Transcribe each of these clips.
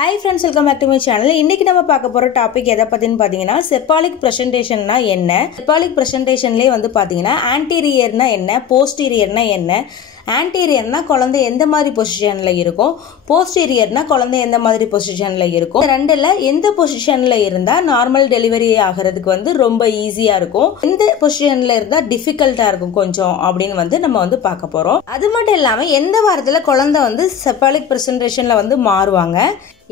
Hi friends, welcome back to my channel. இன்னைக்கு நம்ம பார்க்க போற டாபிக் எதை பத்தின்னு பாத்தீங்கன்னா செப்பாலிக் பிரசன்டேஷன்னா என்ன, செப்பாலிக் பிரசன்டேஷன்லயே வந்து பாத்தீங்கன்னா ஆன்டீரியர்னா என்ன, போஸ்டீரியர்னா என்ன, ஆன்டீரியர்னா குழந்தை எந்த மாதிரி பொசிஷன்ல இருக்கும், போஸ்டீரியர்னா குழந்தை எந்த மாதிரி பொசிஷன்ல இருக்கும், ரெண்டுல எந்த பொசிஷன்ல இருந்தா நார்மல் டெலிவரி ஆகிறதுக்கு வந்து ரொம்ப ஈஸியா இருக்கும், எந்த பொசிஷன்ல இருந்தா டிஃபிகல்ட்டா இருக்கும் கொஞ்சம் அப்படின்னு வந்து நம்ம வந்து பார்க்க போறோம். அது மட்டும் இல்லாம எந்த வாரத்துல குழந்தை வந்து செப்பாலிக் பிரசன்டேஷன்ல வந்து மாறுவாங்க,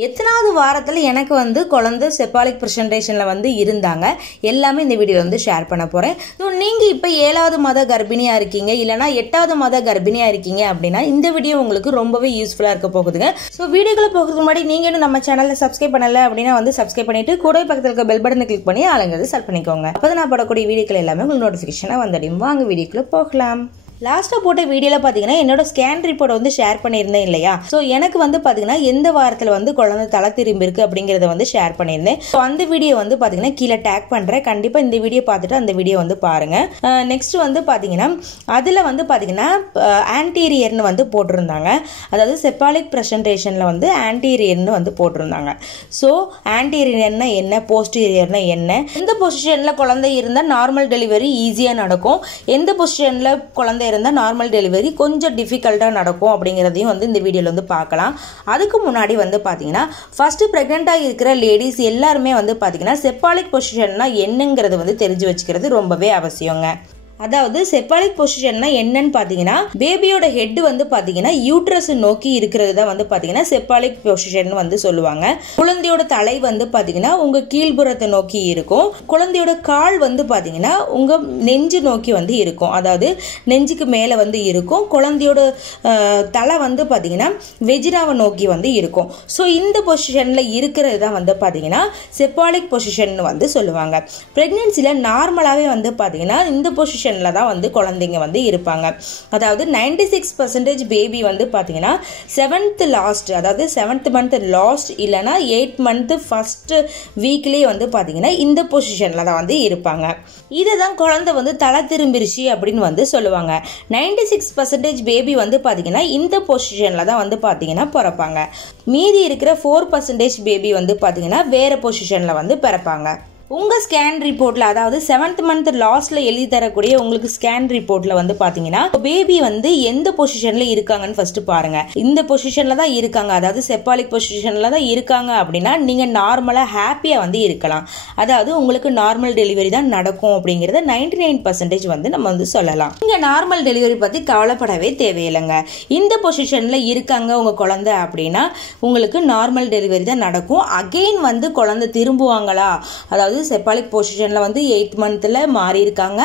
எத்தனாவது வாரத்தில் எனக்கு வந்து குழந்தை செப்பாலிக் பிரசன்டேஷனில் வந்து இருந்தாங்க, எல்லாமே இந்த வீடியோ வந்து ஷேர் பண்ண போகிறேன். ஸோ நீங்கள் இப்போ 7வது மாத கர்ப்பிணியாக இருக்கீங்க, இல்லைனா 8வது மாத கர்ப்பிணியாக இருக்கீங்க அப்படின்னா இந்த வீடியோ உங்களுக்கு ரொம்பவே யூஸ்ஃபுல்லாக இருக்க போகுதுங்க. ஸோ வீடியோக்குள்ள போகிறதுக்கு முன்னாடி நீங்கள் இன்னும் நம்ம சேனலில் சப்ஸ்கிரைப் பண்ணலை அப்படின்னா வந்து சப்ஸ்கிரைப் பண்ணிட்டு கூட பக்கத்தில் இருக்க பெல் பட்டனை கிளிக் பண்ணி ஆளுங்கிறது செலக்ட் பண்ணிக்கோங்க. அப்போ தான் நான் போடக்கூடிய வீடியோக்கள் எல்லாமே உங்களுக்கு நோட்டிஃபிகேஷனாக வந்துடும். வாங்க வீடியோக்குள்ளே போகலாம். லாஸ்ட்டாக போட்ட வீடியோவில் பார்த்தீங்கன்னா என்னோட ஸ்கேன் ரிப்போர்ட் வந்து ஷேர் பண்ணியிருந்தேன் இல்லையா. ஸோ எனக்கு வந்து பார்த்தீங்கன்னா எந்த வாரத்தில் வந்து குழந்தை தலை திரும்பி இருக்கு அப்படிங்கிறத வந்து ஷேர் பண்ணியிருந்தேன். ஸோ அந்த வீடியோ வந்து பார்த்தீங்கன்னா கீழே டேக் பண்ணுறேன், கண்டிப்பாக இந்த வீடியோ பார்த்துட்டு அந்த வீடியோ வந்து பாருங்கள். நெக்ஸ்ட் வந்து பார்த்தீங்கன்னா அதில் வந்து பார்த்தீங்கன்னா ஆன்டீரியர்னு வந்து போட்டிருந்தாங்க, அதாவது செப்பாலிக் பிரசன்டேஷனில் வந்து ஆன்டீரியர்னு வந்து போட்டிருந்தாங்க. ஸோ ஆன்டீரியர்னா என்ன, போஸ்டீரியர்னா என்ன, எந்த பொசிஷனில் குழந்தை இருந்தால் நார்மல் டெலிவரி ஈஸியாக நடக்கும், எந்த பொசிஷனில் குழந்தை இருந்தால் நார்மல் டெலிவரி கொஞ்சம் டிஃபிகல்ட்டாக நடக்கும் அப்படிங்கிறதையும் வந்து இந்த வீடியோவில் வந்து பார்க்கலாம். அதுக்கு முன்னாடி வந்து பார்த்தீங்கன்னா ஃபர்ஸ்ட் ப்ரெக்னெண்ட்டாக இருக்கிற லேடிஸ் எல்லாருமே வந்து பார்த்தீங்கன்னா செப்பாலிக் பொசிஷன்னா என்னங்கிறது வந்து தெரிஞ்சு வச்சுக்கிறது ரொம்பவே அவசியங்க. அதாவது செப்பாலிக் பொசிஷன்னா என்னன்னு பார்த்தீங்கன்னா பேபியோட ஹெட் வந்து பார்த்தீங்கன்னா யூட்ரஸ் நோக்கி இருக்கிறது தான் வந்து பார்த்தீங்கன்னா செப்பாலிக் பொசிஷன் வந்து சொல்லுவாங்க. குழந்தையோட தலை வந்து பார்த்தீங்கன்னா உங்க கீழ்புறத்தை நோக்கி இருக்கும், குழந்தையோட கால் வந்து பார்த்தீங்கன்னா உங்க நெஞ்சு நோக்கி வந்து இருக்கும், அதாவது நெஞ்சுக்கு மேலே வந்து இருக்கும். குழந்தையோட தலை வந்து பார்த்தீங்கன்னா வெஜினாவை நோக்கி வந்து இருக்கும். ஸோ இந்த பொசிஷன்ல இருக்கிறது தான் வந்து பார்த்தீங்கன்னா செப்பாலிக் பொசிஷன் வந்து சொல்லுவாங்க. பிரெக்னன்சில நார்மலாகவே வந்து பார்த்தீங்கன்னா இந்த பொசிஷன் தான் வந்து குழந்தைங்க வந்து இருப்பாங்க. அதாவது 96% பேபி வந்து பாத்தீங்கன்னா 7th லாஸ்ட், அதாவது 7th மந்த் லாஸ்ட் இல்லனா 8th மந்த் ஃபர்ஸ்ட் வீக்லயே வந்து பாத்தீங்கன்னா இந்த பொசிஷன்ல தான் வந்து இருப்பாங்க. இதுதான் குழந்தை வந்து தலை திரும்பிருச்சு அப்படின்னு வந்து சொல்லுவாங்க. 96% பேபி வந்து பாத்தீங்கன்னா இந்த பொசிஷன்ல தான் வந்து பாத்தீங்கன்னா பிறப்பாங்க. மீதி இருக்கிற 4% பேபி வந்து பாத்தீங்கன்னா வேற பொசிஷன்ல வந்து பிறப்பாங்க. உங்கள் ஸ்கேன் ரிப்போர்ட்டில், அதாவது 7th மந்த் லாஸ்ட்டில் எழுதி தரக்கூடிய உங்களுக்கு ஸ்கேன் ரிப்போர்ட்டில் வந்து பார்த்தீங்கன்னா பேபி வந்து எந்த பொசிஷனில் இருக்காங்கன்னு ஃபர்ஸ்ட் பாருங்கள். இந்த பொசிஷனில் தான் இருக்காங்க, அதாவது செப்பாலிக் பொசிஷனில் தான் இருக்காங்க அப்படின்னா நீங்கள் நார்மலாக ஹாப்பியாக வந்து இருக்கலாம், அதாவது உங்களுக்கு நார்மல் டெலிவரி தான் நடக்கும் அப்படிங்கிறத 99% வந்து நம்ம வந்து சொல்லலாம். இங்கே நார்மல் டெலிவரி பற்றி கவலைப்படவே தேவையில்லைங்க. இந்த பொசிஷனில் இருக்காங்க உங்கள் குழந்தை அப்படின்னா உங்களுக்கு நார்மல் டெலிவரி தான் நடக்கும். அகெயின் வந்து குழந்தை திரும்புவாங்களா, அதாவது செப்பாலிக் பொசிஷன்ல வந்து 8th மந்த்ல மாறி இருக்காங்க,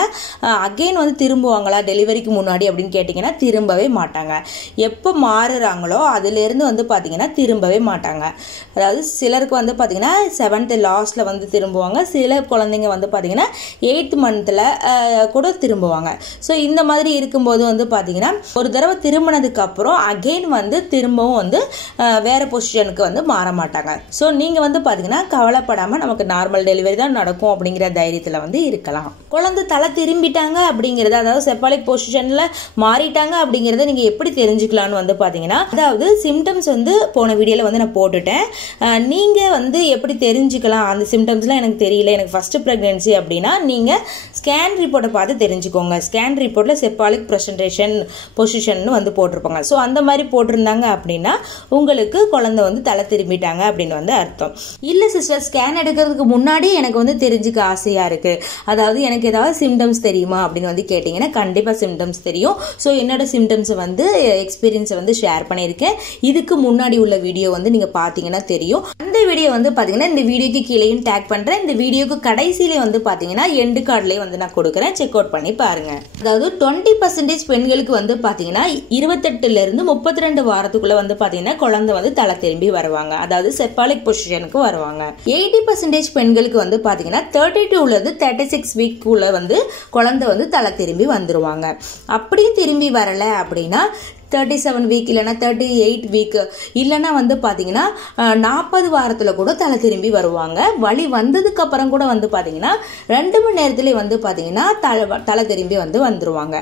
அகைன் வந்து திரும்புவாங்களா டெலிவரிக்கு முன்னாடி அப்படின்னு கேட்டிங்கன்னா திரும்பவே மாட்டாங்க. எப்போ மாறுறாங்களோ அதுல இருந்து வந்து பாத்தீங்கன்னா திரும்பவே மாட்டாங்க. அதாவது சிலருக்கு வந்து பாத்தீங்கன்னா 7th லாஸ்ட்ல வந்து திரும்புவாங்க, சில குழந்தைங்க வந்து பாத்தீங்கன்னா 8th மந்த்ல கூட திரும்புவாங்க. ஸோ இந்த மாதிரி இருக்கும்போது வந்து பாத்தீங்கன்னா ஒரு தடவை திரும்பினதுக்கு அப்புறம் அகைன் வந்து திரும்பவும் வந்து வேற பொசிஷனுக்கு வந்து மாற மாட்டாங்க. ஸோ நீங்க வந்து பாத்தீங்கன்னா கவலைப்படாம நமக்கு நார்மல் டெலிவரி தான் நடக்கும் அப்படிங்கிற தைரியத்துல வந்து இருக்கலாம். குழந்தை தலை திரும்பிட்டாங்க அப்படிங்கறது, அதாவது செப்பாலிக் பொசிஷன்ல மாறிட்டாங்க அப்படிங்கறத நீங்க எப்படி தெரிஞ்சுக்கலாம்னு வந்து பாத்தீங்கன்னா, அதாவது சிம்டம்ஸ் வந்து போன வீடியோல வந்து நான் போட்டுட்டேன். நீங்க வந்து எப்படி தெரிஞ்சுக்கலாம், அந்த சிம்டம்ஸ்லாம் எனக்கு தெரியல, எனக்கு ஃபர்ஸ்ட் பிரெக்னன்சி அப்படின்னா நீங்க ஸ்கேன் ரிப்போர்ட்டை பார்த்து தெரிஞ்சுக்கோங்க. ஸ்கேன் ரிப்போர்ட்ல செப்பாலிக் பிரசன்டேஷன் பொசிஷன் வந்து போட்டிருப்பாங்க. ஸோ அந்த மாதிரி போட்டிருந்தாங்க அப்படின்னா உங்களுக்கு குழந்தை வந்து தலை திரும்பிட்டாங்க அப்படின்னு வந்து அர்த்தம். இல்ல சிஸ்டர், ஸ்கேன் எடுக்கிறதுக்கு முன்னாடி எனக்கு வந்து தெரிஞ்சுக்க ஆசையா இருக்கு, அதாவது எனக்கு ஏதாவது சிம்டம்ஸ் தெரியுமா அப்படின்னு வந்து கேட்டீங்கன்னா கண்டிப்பா சிம்டம்ஸ் தெரியும். ஸோ என்னோட சிம்டம்ஸ் வந்து எக்ஸ்பீரியன்ஸை வந்து ஷேர் பண்ணியிருக்கேன். இதுக்கு முன்னாடி உள்ள வீடியோ வந்து நீங்க பாத்தீங்கன்னா தெரியும். அந்த வீடியோ வந்து பாத்தீங்கன்னா இந்த வீடியோக்கு கீழேயும் டேக் பண்றேன், இந்த வீடியோக்கு கடைசியிலே வந்து பாத்தீங்கன்னா எண்டு கார்ட்லயே வந்து நான் கொடுக்குறேன், செக் அவுட் பண்ணி பாருங்க. அதாவது 20% பெண்களுக்கு வந்து பாத்தீங்கன்னா 28ல இருந்து 32 வாரத்துக்குள்ள வந்து பாத்தீங்கன்னா குழந்தை வந்து தலை திரும்பி வருவாங்க, அதாவது செப்பாலிக் பொசிஷனுக்கு வருவாங்க. 80% பெண்களுக்கு வந்து பாத்தீங்கன்னா 32ல இருந்து 36 வீக்குள்ள வந்து குழந்தை வந்து தலை திரும்பி வந்துருவாங்க. அப்படியும் திரும்பி வரல அப்படின்னா 37 வீக் இல்லைன்னா 38 வீக் இல்லைன்னா வந்து பார்த்தீங்கன்னா 40 வாரத்தில் கூட தலை திரும்பி வருவாங்க. வலி வந்ததுக்கு அப்புறம் கூட வந்து பார்த்தீங்கன்னா 2 மணி நேரத்துலேயே வந்து பார்த்தீங்கன்னா தலை திரும்பி வந்துருவாங்க.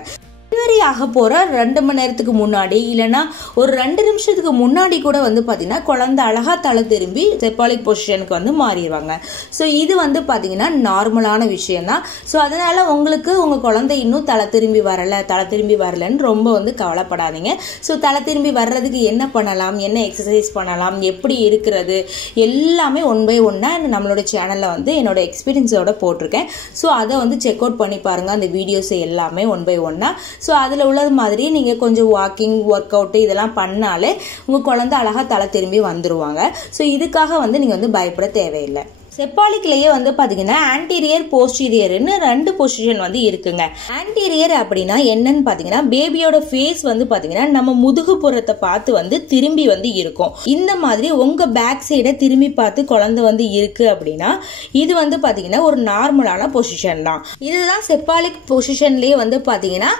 டெலிவரி ஆக போகிற 2 மணி நேரத்துக்கு முன்னாடி இல்லைனா ஒரு 2 நிமிஷத்துக்கு முன்னாடி கூட வந்து பார்த்தீங்கன்னா குழந்தை அழகாக தலை திரும்பி செப்பாலிக் பொசிஷனுக்கு வந்து மாறிடுவாங்க. ஸோ இது வந்து பார்த்தீங்கன்னா நார்மலான விஷயம் தான். ஸோ அதனால் உங்களுக்கு உங்கள் குழந்தை இன்னும் தலை திரும்பி வரலைன்னு ரொம்ப வந்து கவலைப்படாதீங்க. ஸோ தலை திரும்பி வர்றதுக்கு என்ன பண்ணலாம், என்ன எக்ஸசைஸ் பண்ணலாம், எப்படி இருக்கிறது எல்லாமே 1 by 1 நம்மளோட சேனலில் வந்து என்னோட எக்ஸ்பீரியன்ஸோட போட்டிருக்கேன். ஸோ அதை வந்து செக் அவுட் பண்ணி பாருங்கள். அந்த வீடியோஸ் எல்லாமே 1 by 1. ஸோ அதில் உள்ளது மாதிரி நீங்கள் கொஞ்சம் வாக்கிங் ஒர்க் அவுட்டு இதெல்லாம் பண்ணாலே உங்கள் குழந்தை அழகாக தலை திரும்பி வந்துடுவாங்க. ஸோ இதுக்காக வந்து நீங்கள் வந்து பயப்பட தேவையில்லை. செப்பாலிக்லேயே வந்து பார்த்தீங்கன்னா ஆன்டீரியர் போஸ்டீரியர்னு 2 பொசிஷன் வந்து இருக்குங்க. ஆன்டீரியர் அப்படின்னா என்னன்னு பார்த்தீங்கன்னா பேபியோட ஃபேஸ் வந்து பார்த்தீங்கன்னா நம்ம முதுகுப்புறத்தை பார்த்து வந்து திரும்பி வந்து இருக்கும். இந்த மாதிரி உங்கள் பேக் சைடை திரும்பி பார்த்து குழந்தை வந்து இருக்கு அப்படின்னா இது வந்து பார்த்தீங்கன்னா ஒரு நார்மலான பொசிஷன் தான். இதுதான் செப்பாலிக் பொசிஷன்லேயே வந்து பார்த்தீங்கன்னா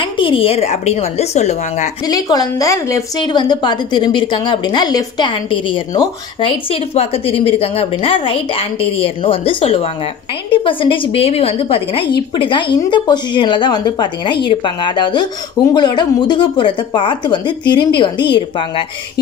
ஆன்டீரியர் அப்படின்னு வந்து சொல்லுவாங்க. இதுலேயே குழந்தை லெஃப்ட் சைடு வந்து பார்த்து திரும்பி இருக்காங்க அப்படின்னா லெஃப்ட் ஆன்டீரியர்னும், ரைட் சைடு பார்க்க திரும்பி இருக்காங்க அப்படின்னா ரைட் ஆன்டீரியர்னு வந்து சொல்லுவாங்க. 90% பேபி வந்து பாத்தீங்கன்னா இப்படிதான் இந்த பொசிஷன்ல தான் வந்து பாத்தீங்கன்னா இருப்பாங்க. அதாவது உங்களோட முதுகுப்புறத்தை பார்த்து வந்து திரும்பி வந்து இருப்பாங்க.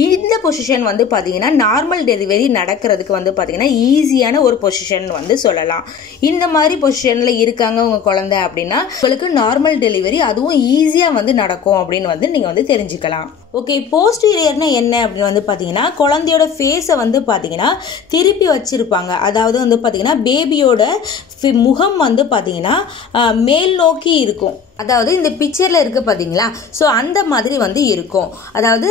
இந்த பொசிஷன் வந்து பாத்தீங்கன்னா நார்மல் டெலிவரி நடக்கிறதுக்கு வந்து பாத்தீங்கன்னா ஈஸியான ஒரு பொசிஷன் வந்து சொல்லலாம். இந்த மாதிரி பொசிஷன்ல இருக்காங்க உங்க குழந்தை அப்படின்னா உங்களுக்கு நார்மல் டெலிவரி அதுவும் ஈஸியா வந்து நடக்கும் அப்படின்னு வந்து நீங்க வந்து தெரிஞ்சுக்கலாம். ஓகே, போஸ்டீரியர்னா என்ன அப்படின்னு வந்து பார்த்தீங்கன்னா குழந்தையோட ஃபேஸை வந்து பார்த்தீங்கன்னா திருப்பி வச்சிருப்பாங்க. அதாவது வந்து பார்த்தீங்கன்னா பேபியோட முகம் வந்து பார்த்தீங்கன்னா மேல் நோக்கி இருக்கும். அதாவது இந்த பிக்சர்ல இருக்கு பாத்தீங்களா, ஸோ அந்த மாதிரி வந்து இருக்கும். அதாவது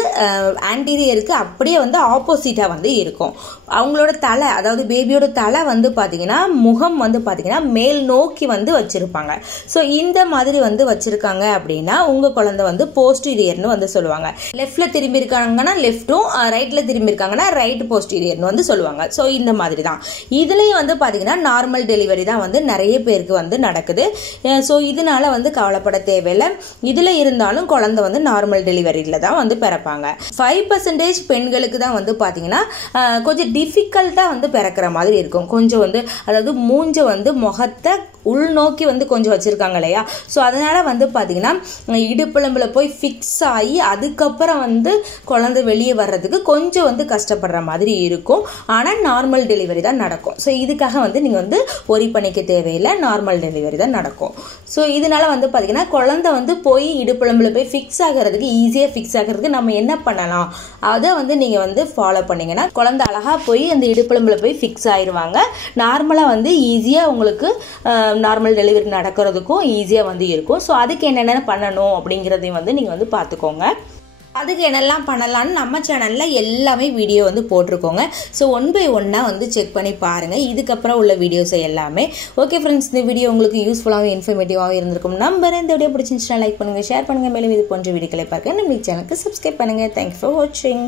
ஆன்டீரியருக்கு அப்படியே வந்து ஆப்போசிட்டா வந்து இருக்கும். அவங்களோட தலை, அதாவது பேபியோட தலை வந்து பாத்தீங்கன்னா முகம் வந்து பாத்தீங்கன்னா மேல் நோக்கி வந்து வச்சிருப்பாங்க. ஸோ இந்த மாதிரி வந்து வச்சிருக்காங்க அப்படின்னா உங்க குழந்தை வந்து போஸ்டீரியர்னு வந்து சொல்லுவாங்க. லெஃப்ட்ல திரும்பி இருக்காங்கன்னா லெஃப்டும், ரைட்ல திரும்பி இருக்காங்கன்னா ரைட் போஸ்டீரியர்னு வந்து சொல்லுவாங்க. ஸோ இந்த மாதிரி தான் இதுலயும் வந்து பாத்தீங்கன்னா நார்மல் டெலிவரி தான் வந்து நிறைய பேருக்கு வந்து நடக்குது. ஸோ இதனால வந்து கவலைப்பட தேவையில்லை. இதுல இருந்தாலும் குழந்தை வந்து நார்மல் டெலிவரியில தான் வந்து பிறப்பாங்க. 5% பெண்களுக்கு தான் வந்து பாத்தீங்கன்னா கொஞ்சம் டிஃபிகல்ட்டா வந்து பிறக்கிற மாதிரி இருக்கும். கொஞ்சம் வந்து அதாவது மூஞ்ச வந்து முகத்தை உள்நோக்கி வந்து கொஞ்சம் வச்சிருக்காங்க இல்லையா, ஸோ அதனால வந்து பாத்தீங்கன்னா இடுப்புளம்புல போய் ஃபிக்ஸ் ஆகி அதுக்கப்புறம் வந்து குழந்தை வெளியே வர்றதுக்கு கொஞ்சம் வந்து கஷ்டப்படுற மாதிரி இருக்கும். ஆனால் நார்மல் டெலிவரி தான் நடக்கும். ஸோ இதுக்காக வந்து நீங்க வந்து ஒரி பண்ணிக்க தேவையில்லை, நார்மல் டெலிவரி தான் நடக்கும். ஸோ இதனால வந்து பாத்தீங்கன்னா குழந்தை வந்து போய் இடுப்புளம்புல போய் ஃபிக்ஸ் ஆகிறதுக்கு, ஈஸியா ஃபிக்ஸ் ஆகிறதுக்கு நம்ம என்ன பண்ணலாம் அதை வந்து நீங்க வந்து ஃபாலோ பண்ணீங்கன்னா குழந்தை அழகா போய் அந்த இடுப்புளம்புல போய் ஃபிக்ஸ் ஆயிடுவாங்க. நார்மலா வந்து ஈஸியா உங்களுக்கு நார்மல் டெலிவரி நடக்கிறதுக்கும் ஈஸியா வந்து இருக்கும். ஸோ அதுக்கு என்னென்ன பண்ணணும் அப்படிங்கிறதையும் வந்து நீங்க வந்து பார்த்துக்கோங்க. அதுக்கு என்னெல்லாம் பண்ணலான்னு நம்ம சேனலில் எல்லாமே வீடியோ வந்து போட்டிருக்கோங்க. ஸோ 1 by 1 வந்து செக் பண்ணி பாருங்கள் இதுக்கப்புறம் உள்ள வீடியோஸை எல்லாமே. ஓகே ஃப்ரெண்ட்ஸ், இந்த வீடியோ உங்களுக்கு யூஸ்ஃபுல்லாகவும் இன்ஃபர்மேட்டிவாகவும் இருந்திருக்கும் நம்புறேன். இந்த வீடியோ பிடிச்சிருந்துச்சுன்னா லைக் பண்ணுங்கள், ஷேர் பண்ணுங்கள். மேலும் இது போன்ற வீடியோக்களை பார்க்க நம்ம சேனலுக்கு சப்ஸ்கிரைப் பண்ணுங்கள். தேங்க்யூ ஃபார் வாட்சிங்.